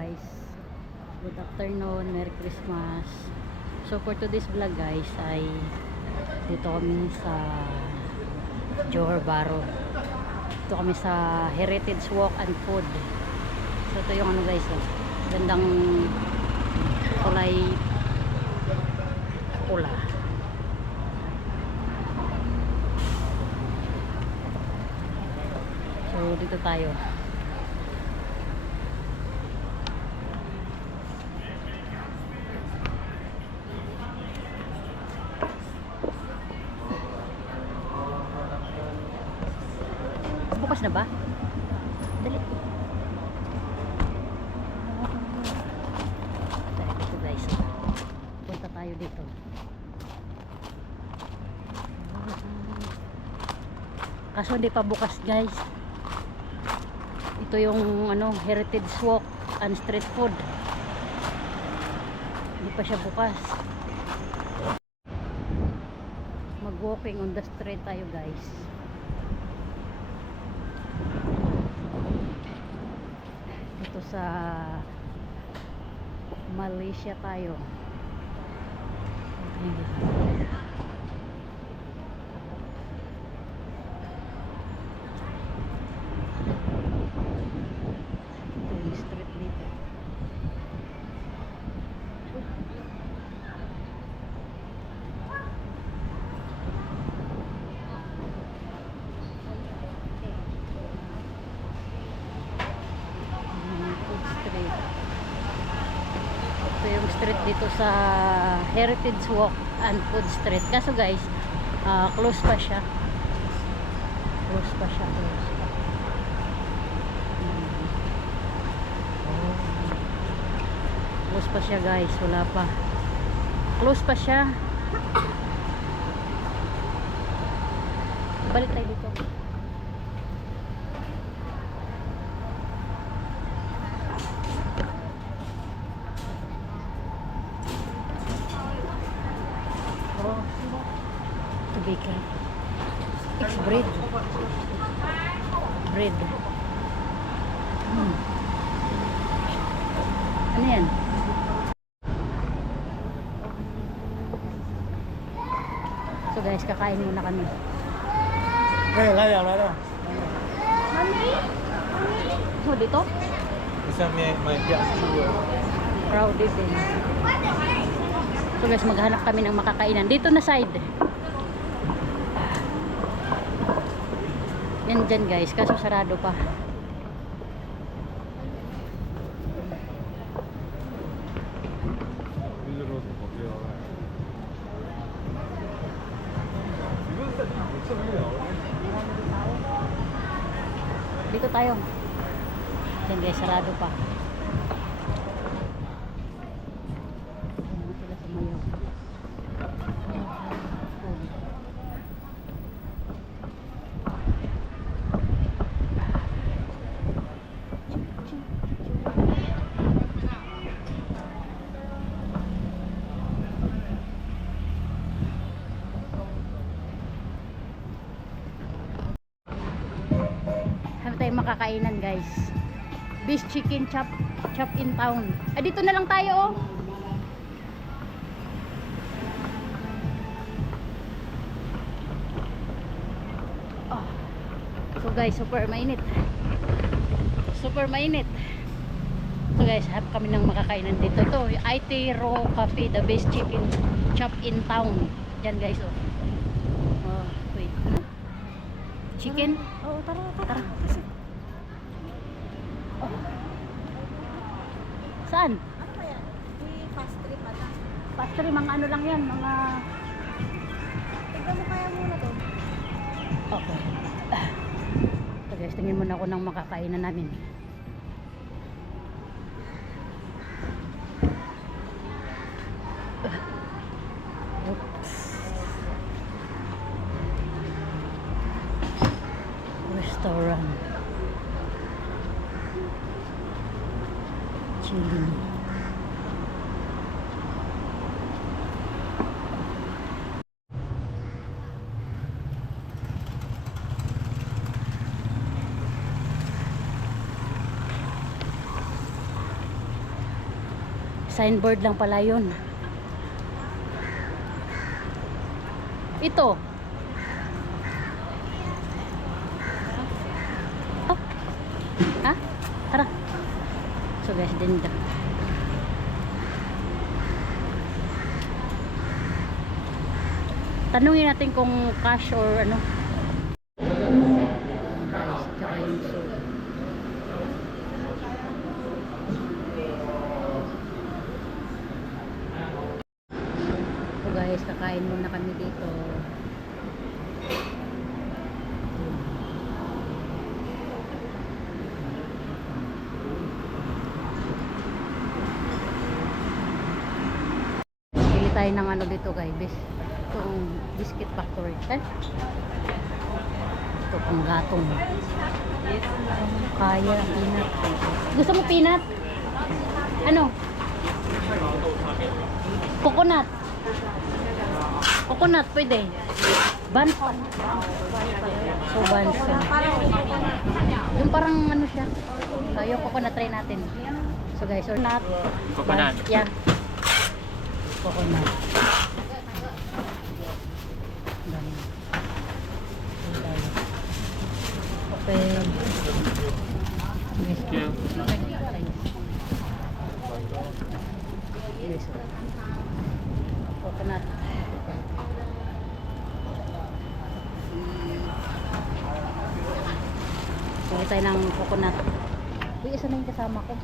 guys, good afternoon, Merry Christmas. So for today's vlog guys ay dito kami sa Johor Bahru. Dito kami sa Heritage Walk and Food. So ito yung ano guys, gandang kulay pula. So dito tayo. Bukas na ba? Dali. Dito guys. Punta tayo dito. Kaso hindi pa bukas guys. Ito yung ano, Heritage Walk and Street Food. Hindi pa siya bukas. Mag-walking on the street tayo guys. Ito sa Malaysia tayo. Okay. Ito yung street dito sa Heritage Walk and Food Street. Kaso guys, close pa siya. Close pa siya. Close pa siya guys. Wala pa. Close pa siya. Balik tayo dito. Baker. It's bread. Bread. Ano yan? So guys, kakain muna kami. Hey, laya. Mami? So dito? Isa may Crowded din. So guys, maghanap kami ng makakainan. Dito na side. Yan dyan guys, kaso sarado pa. Dito tayo. Yan guys, sarado pa. Tayo makakainan guys. Beef chicken chop in town. Ay dito na lang tayo oh. So guys, super mainit. Super mainit. So guys, have kami ng makakainan dito. To, IT Raw Cafe, the best chicken chop in town. Yan guys wait. Chicken? Oo, tara. Oh. Saan? Ano ba yan? May fast trip ata. Fast trip, mga ano lang yan, mga... Tignan mo kaya muna to. Okay. So guys, tingin muna ako ng makakainan namin. Oops. Restaurant. Chilling. Signboard lang pala yun. Ito. Oh. Ha? Tara. So guys, dinda. Tanungin natin kung cash or ano. Guys, tsaka yung soup. So guys, kakain muna kami dito. Bili tayo ng ano dito guys. Itong biscuit factory. Ito pang gatong. Kaya peanut. Gusto mo peanut? Ano? Coconut. Coconut pwede. Buns pa. So buns. Yung parang ano siya. So yung coconut try natin. So guys, or not. Coconut. Buns. Yeah. Coconut. Ganun. Okay. Thank you. Yes. Coconut. Bili tayo ng coconut. Uy, isa na yung kasama ko.